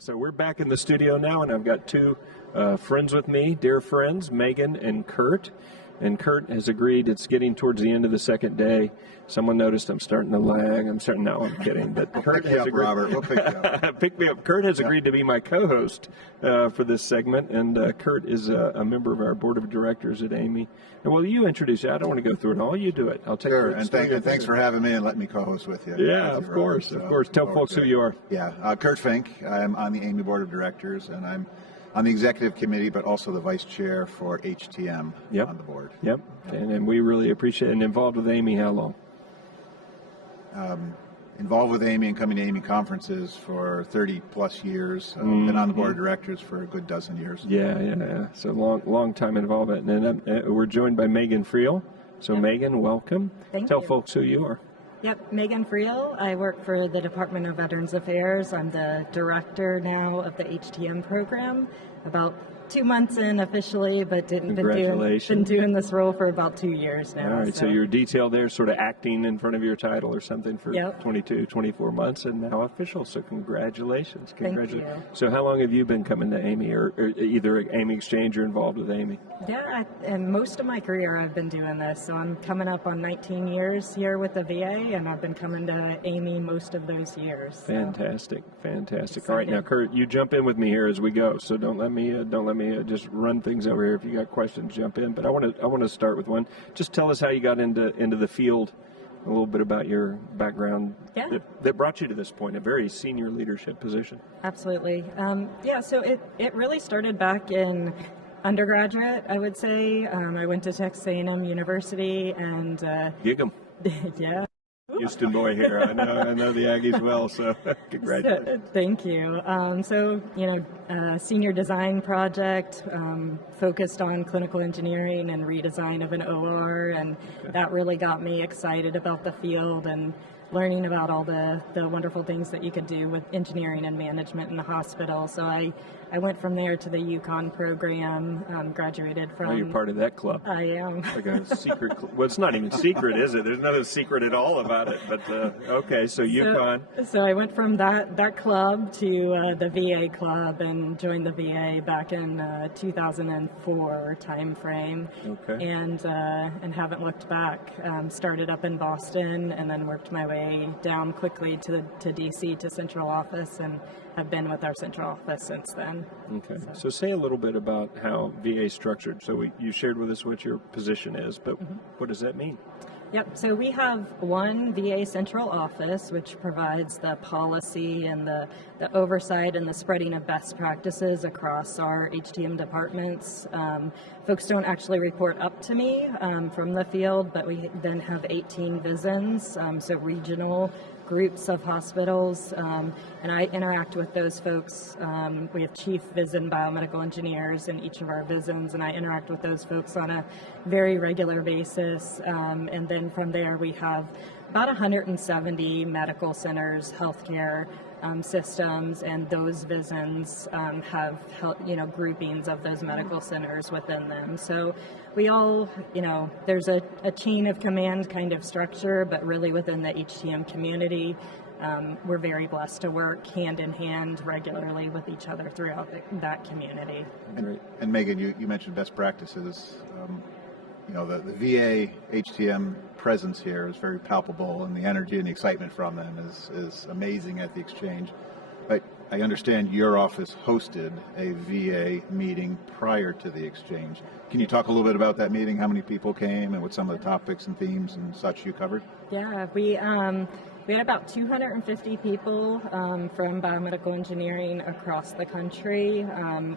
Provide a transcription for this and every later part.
So we're back in the studio now, and I've got two friends with me, dear friends, Megan and Kurt. And Kurt has agreed. It's getting towards the end of the second day. Someone noticed I'm starting to lag. No, I'm kidding. But Kurt has agreed. Robert. We'll pick you up. Pick me up. Kurt has agreed to be my co-host for this segment, and Kurt is a member of our board of directors at AMI. And well, you introduce you. I don't want to go through it all. You do it. I'll take Sure. Kurt's And thanks for having me and letting me co-host with you. Yeah, of course. Of course. Tell folks who you are. Yeah, Kurt Fink. I'm on the AMI board of directors, and I'm on the executive committee, but also the vice chair for HTM on the board. Yep. And we really appreciate it. And involved with AMI how long? Involved with AMI and coming to AMI conferences for 30 plus years. Been on the board of directors for a good dozen years. Yeah. So long time involvement. And we're joined by Megan Friel. So Megan, welcome. Tell folks who you are. Yep, Megan Friel. I work for the Department of Veterans Affairs. I'm the director now of the HTM program. About 2 months in officially, but been doing this role for about 2 years now. All right, so you're detailed there, sort of acting in front of your title or something for 22, 24 months, and now official. So congratulations. Thank you. So how long have you been coming to AMI, or either AMI Exchange or involved with AMI? Yeah, and most of my career I've been doing this. So I'm coming up on 19 years here with the VA, and I've been coming to AMI most of those years. So. Fantastic. All right, now Kurt, you jump in with me here as we go. So don't let me just run things over here. If you got questions, jump in. But I want to start with one. Just tell us how you got into the field, a little bit about your background that brought you to this point, a very senior leadership position. Absolutely. So it really started back in undergraduate, I would say. I went to Texas A&M University and Gig 'em. Yeah. Houston boy here. I know the Aggies well, so congratulations. Thank you. Senior design project focused on clinical engineering and redesign of an OR, and that really got me excited about the field and learning about all the wonderful things that you could do with engineering and management in the hospital. So I went from there to the UConn program, graduated from... Oh, you're part of that club. I am. Like a secret well, it's not even secret, is it? There's nothing secret at all about it. But, okay, so UConn. So I went from that club to the VA club and joined the VA back in 2004 timeframe. Okay. And haven't looked back. Started up in Boston and then worked my way down quickly to DC to central office, and have been with our central office since then. Okay. So say a little bit about how VA is structured. So you shared with us what your position is, but what does that mean? Yep. So we have one VA central office, which provides the policy and the oversight and the spreading of best practices across our HTM departments. Folks don't actually report up to me from the field, but we then have 18 VISNs, so regional groups of hospitals, and I interact with those folks. We have chief VISN biomedical engineers in each of our VISNs, and I interact with those folks on a very regular basis. And then from there, we have about 170 medical centers, healthcare systems, and those VISNs have groupings of those medical centers within them. So we all, there's a chain of command kind of structure, but really within the HTM community, we're very blessed to work hand in hand regularly with each other throughout that community. And Megan, you mentioned best practices. The VA HTM presence here is very palpable, and the energy and the excitement from them is amazing at the exchange. But I understand your office hosted a VA meeting prior to the exchange. Can you talk a little bit about that meeting? How many people came, and what some of the topics and themes and such you covered? Yeah, we had about 250 people from biomedical engineering across the country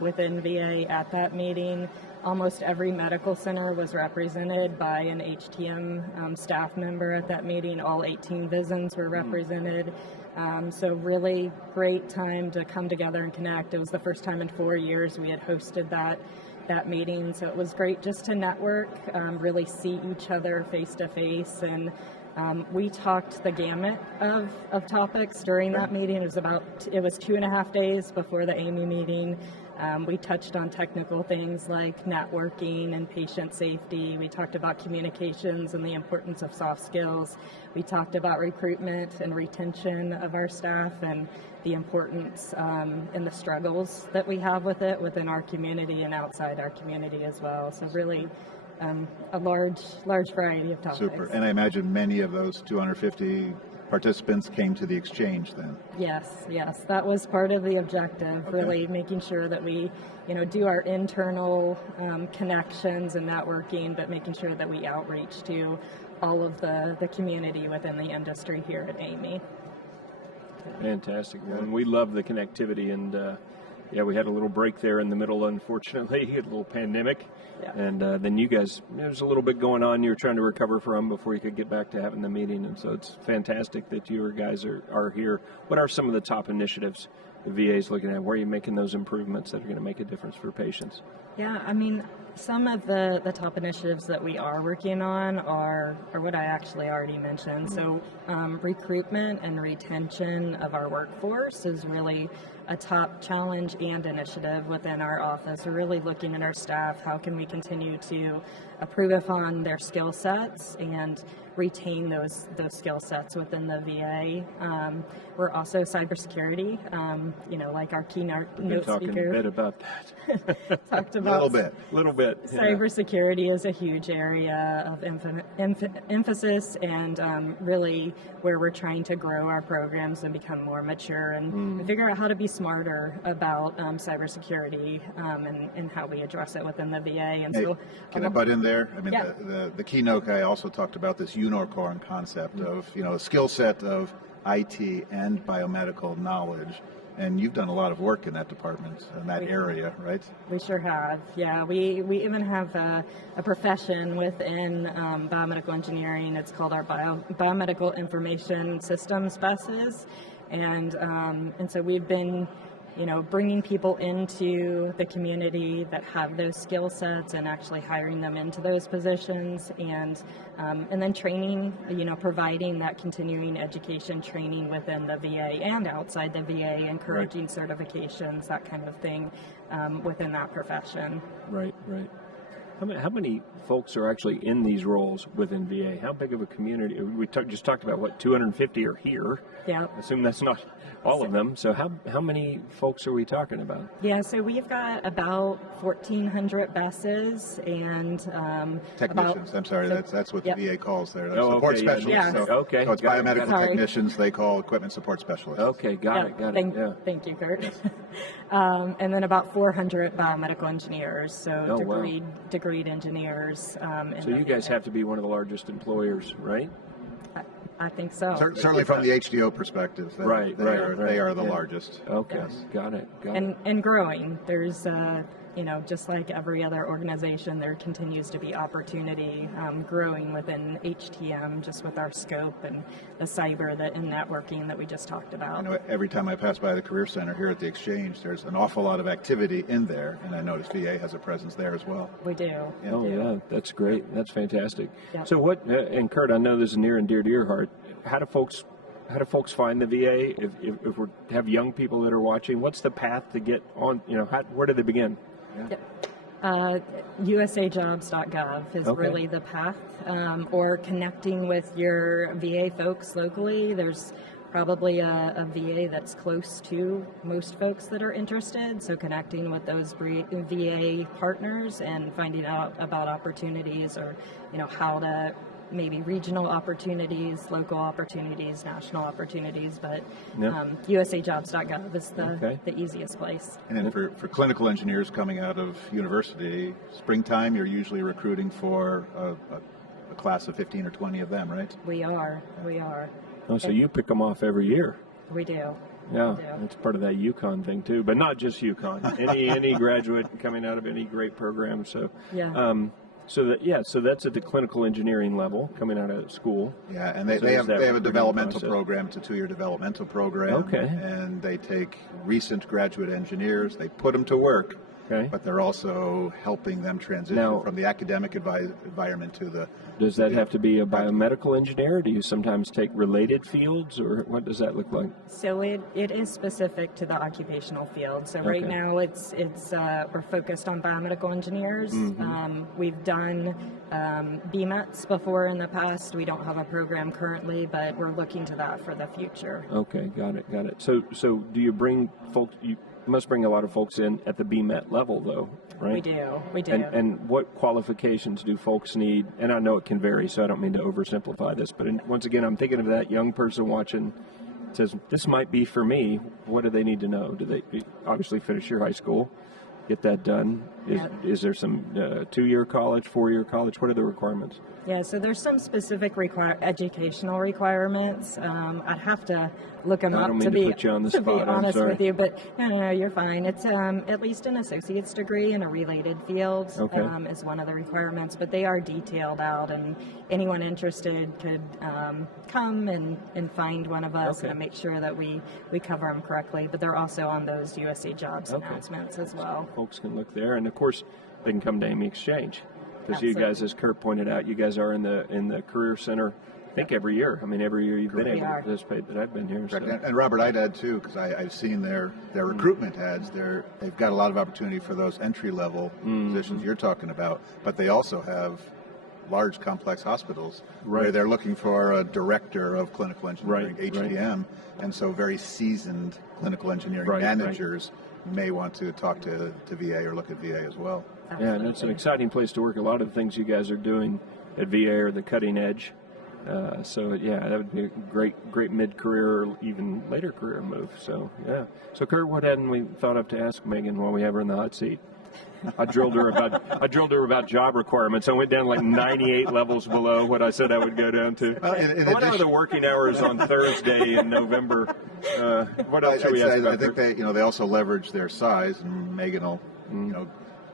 within VA at that meeting. Almost every medical center was represented by an HTM staff member at that meeting. All 18 VISNs were represented. So really great time to come together and connect. It was the first time in 4 years we had hosted that meeting. So it was great just to network, really see each other face to face, and We talked the gamut of topics during that meeting. It was 2.5 days before the AMI meeting. We touched on technical things like networking and patient safety. We talked about communications and the importance of soft skills. We talked about recruitment and retention of our staff and the importance and the struggles that we have with it within our community and outside our community as well. So really a large variety of topics. Super. And I imagine many of those 250 participants came to the exchange then. Yes, that was part of the objective, really making sure that we, do our internal connections and networking, but making sure that we outreach to all of the community within the industry here at AMI. Fantastic. Well, and we love the connectivity, and we had a little break there in the middle, unfortunately, a little pandemic. Yeah. And then you guys, there was a little bit going on you were trying to recover from before you could get back to having the meeting. And so it's fantastic that you guys are here. What are some of the top initiatives the VA is looking at? Where are you making those improvements that are going to make a difference for patients? Yeah, I mean, some of the top initiatives that we are working on are what I actually already mentioned. So recruitment and retention of our workforce is really a top challenge and initiative within our office. We're really looking at our staff. How can we continue to improve upon their skill sets and retain those skill sets within the VA? We're also cybersecurity, like our keynote Talking speaker a bit about that. talked about. A little bit. Cybersecurity is a huge area of emphasis and really where we're trying to grow our programs and become more mature and figure out how to be smarter about cybersecurity and how we address it within the VA. And Hey, so, can I butt in there? I mean, Yeah. the keynote guy also talked about this unicorn concept of, a skill set of IT and biomedical knowledge. And you've done a lot of work in that department, in that area, right? We sure have. Yeah, we even have a profession within biomedical engineering. It's called our biomedical information systems buses, and so we've been, bringing people into the community that have those skill sets and actually hiring them into those positions, and then training, providing that continuing education training within the VA and outside the VA, encouraging certifications, that kind of thing within that profession. Right. How many folks are actually in these roles within VA? How big of a community? We just talked about 250 are here. Yeah. I assume that's not all of them. So how many folks are we talking about? Yeah, so we've got about 1,400 buses and Technicians. I'm sorry, that's what the VA calls their support okay, specialists. yeah. So, Okay, so it's got it, biomedical got it. technicians. They call equipment support specialists. Okay, got it. Thank you, Kurt. And then about 400 biomedical engineers, so degreed engineers. So you guys have to be one of the largest employers, right? I think so. Certainly from the HDO perspective, they are the largest. Okay, Yes. got it. And growing. There's, just like every other organization, there continues to be opportunity growing within HTM, just with our scope and the cyber and networking that we just talked about. Every time I pass by the Career Center here at the Exchange, there's an awful lot of activity in there, and I notice VA has a presence there as well. We do. Yeah. We do. Yeah, that's great. That's fantastic. Yeah. So what? And Kurt, I know this is near and dear to your heart. How do folks find the VA? If we have young people that are watching, what's the path to get on? Where do they begin? USAjobs.gov is really the path, or connecting with your VA folks locally. There's probably a VA that's close to most folks that are interested, so connecting with those VA partners and finding out about opportunities, or how to maybe regional opportunities, local opportunities, national opportunities, but USAjobs.gov is the easiest place. And then for clinical engineers coming out of university, springtime, you're usually recruiting for a class of 15 or 20 of them, right? We are. Oh, so you pick them off every year? We do. Yeah, that's part of that UConn thing too, but not just UConn. Any graduate coming out of any great program. So yeah. So that's at the clinical engineering level, coming out of school. Yeah, and they have a developmental program. It's a 2-year developmental program. Okay. And they take recent graduate engineers, they put them to work, Okay. but they're also helping them transition Now, from the academic environment to the. does that have to be a biomedical engineer? Do you sometimes take related fields, or what does that look like? So it is specific to the occupational field. So right Okay. now we're focused on biomedical engineers. We've done BMETs before in the past. We don't have a program currently, but we're looking to that for the future. Okay, got it. So do you bring folks? You must bring a lot of folks in at the BMET level, though, right? We do. And what qualifications do folks need? And I know it can vary, so I don't mean to oversimplify this. But once again, I'm thinking of that young person watching. Says this might be for me. What do they need to know? Do they obviously finish your high school, get that done? Is there some 2-year college, 4-year college? What are the requirements? Yeah, so there's some specific educational requirements. I'd have to look them I up don't mean to to be put you on the to be spot, I'm honest sorry. with you, but no, you're fine. It's at least an associate's degree in a related field is one of the requirements, but they are detailed out, and anyone interested could come and find one of us and make sure that we cover them correctly. But they're also on those USA Jobs announcements as well. Folks can look there, and of course they can come to Amy Exchange. Because you guys, as Kurt pointed out, you guys are in the Career Center, I think every year. I mean, every year you've been able to participate that I've been here. So. And Robert, I'd add too, because I've seen their recruitment ads. They've got a lot of opportunity for those entry-level positions you're talking about, but they also have large, complex hospitals where they're looking for a director of clinical engineering, HTM, and so very seasoned clinical engineering managers may want to talk to VA or look at VA as well. Yeah, and it's an exciting place to work. A lot of the things you guys are doing at VA are the cutting edge. So yeah, that would be a great mid-career or even later career move. So yeah. So Kurt, what hadn't we thought of to ask Megan while we have her in the hot seat? I drilled her about job requirements. I went down like 98 levels below what I said I would go down to. What are the working hours on Thursday in November? What else should we ask about? I think they also leverage their size, and Megan will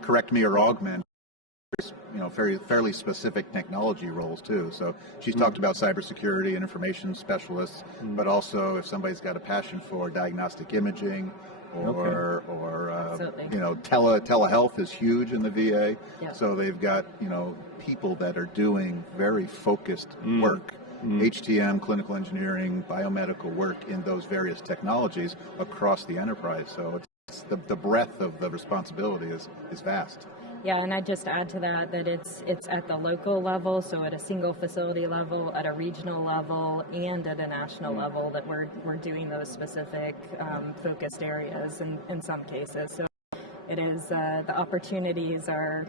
correct me or augment fairly specific technology roles too. So she's talked about cybersecurity and information specialists, but also if somebody's got a passion for diagnostic imaging or telehealth is huge in the VA. Yeah. So they've got people that are doing very focused work. HTM, clinical engineering, biomedical work in those various technologies across the enterprise. So it's the breadth of the responsibility is vast. Yeah, and I'd just add to that it's at the local level, so at a single facility level, at a regional level, and at a national level that we're doing those specific focused areas in some cases. So it is the opportunities are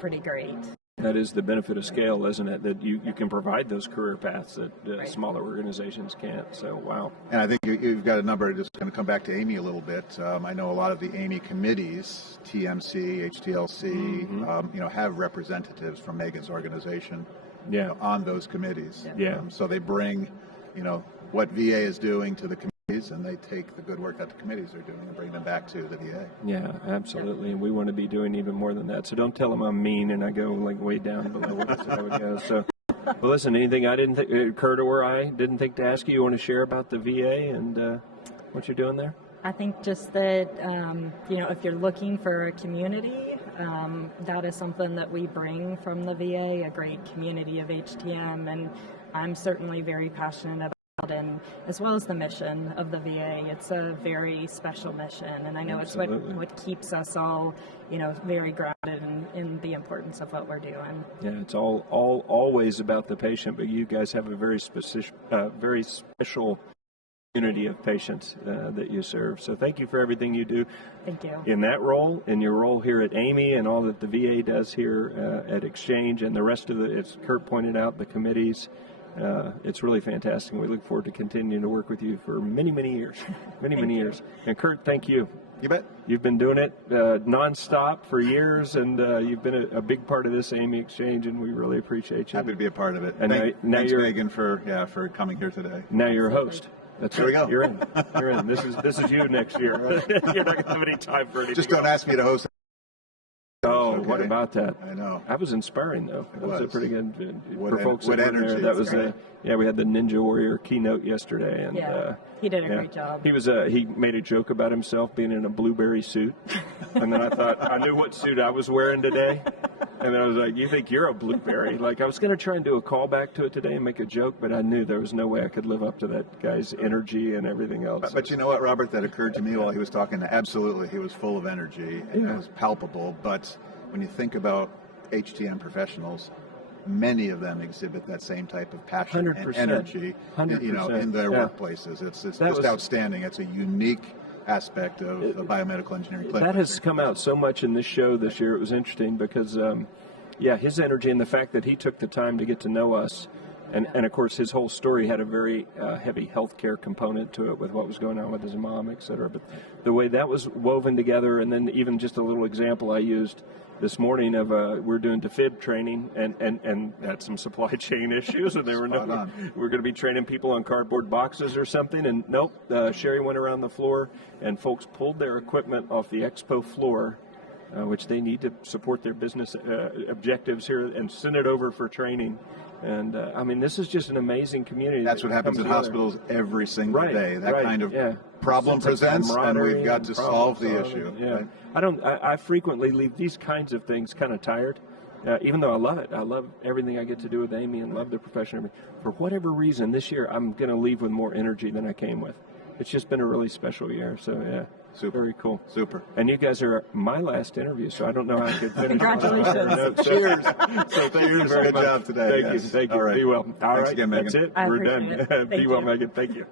pretty great. That is the benefit of scale, isn't it? That you can provide those career paths that smaller organizations can't. So, wow. And I think you've got a number, just going to come back to Amy a little bit. I know a lot of the Amy committees, TMC, HTLC, have representatives from Megan's organization on those committees. Yeah. So they bring, what VA is doing to the committees, and they take the good work that the committees are doing and bring them back to the VA. Yeah, absolutely. And we want to be doing even more than that. So don't tell them I'm mean and I go like way down below what I said I would go. So, well, listen, anything I didn't think, Kurt or I didn't think to ask you, you want to share about the VA and what you're doing there? I think just that, if you're looking for a community, that is something that we bring from the VA, a great community of HTM, and I'm certainly very passionate about. And as well as the mission of the VA, it's a very special mission, and I know it's what keeps us all, very grounded in the importance of what we're doing. Yeah, it's always about the patient, but you guys have a very special community of patients that you serve. So thank you for everything you do. Thank you. In that role, in your role here at Amy, and all that the VA does here at Exchange, and the rest of as Kurt pointed out, the committees. It's really fantastic. We look forward to continuing to work with you for many, many years. Many years. And Kurt, thank you. You bet. You've been doing it nonstop for years, and you've been a big part of this Amy Exchange, and we really appreciate you. Happy to be a part of it. And thanks, Megan, for coming here today. Now you're a host. There we go. You're in. You're in. This is you next year. You're not going to have any time for anything. Just don't ask me to host. Oh, Oh, Okay. what about that? I know. That was inspiring, though. That was a was. pretty good What for en- folks what that were there. energy. That was Great. we had the Ninja Warrior keynote yesterday, and Yeah, he did a great job. He was he made a joke about himself being in a blueberry suit, and then I thought I knew what suit I was wearing today, and then I was like, "You think you're a blueberry?" Like I was going to try and do a callback to it today and make a joke, but I knew there was no way I could live up to that guy's energy and everything else. But you know what, Robert? That occurred to me while he was talking. Absolutely, he was full of energy and it was palpable. But when you think about HTM professionals, many of them exhibit that same type of passion 100%. and energy, 100%. in their Yeah. workplaces. It's just was- outstanding. It's a unique aspect of the biomedical engineering clinic. That has come out so much in this show this year. It was interesting because, his energy and the fact that he took the time to get to know us. And of course, his whole story had a very heavy healthcare component to it with what was going on with his mom, et cetera. But the way that was woven together, and then even just a little example I used this morning of we're doing defib training and had some supply chain issues, and we're going to be training people on cardboard boxes or something, and nope, Sherry went around the floor and folks pulled their equipment off the expo floor, which they need to support their business objectives here, and send it over for training. And this is just an amazing community. That's what happens in hospitals every single day. That kind of problem presents, and we've got to solve the issue. Yeah, right? I frequently leave these kinds of things kind of tired, even though I love it. I love everything I get to do with Amy and love the profession. For whatever reason, this year I'm going to leave with more energy than I came with. It's just been a really special year. So yeah. Super. Very cool. Super. And you guys are my last interview, so I don't know how I could finish. Congratulations. Cheers. So thank you very Good much. job today. Thank you. All right. Be well. All Thanks right. again, Megan. That's it. I We're appreciate done. it. Thank Be well, you. Megan. Thank you.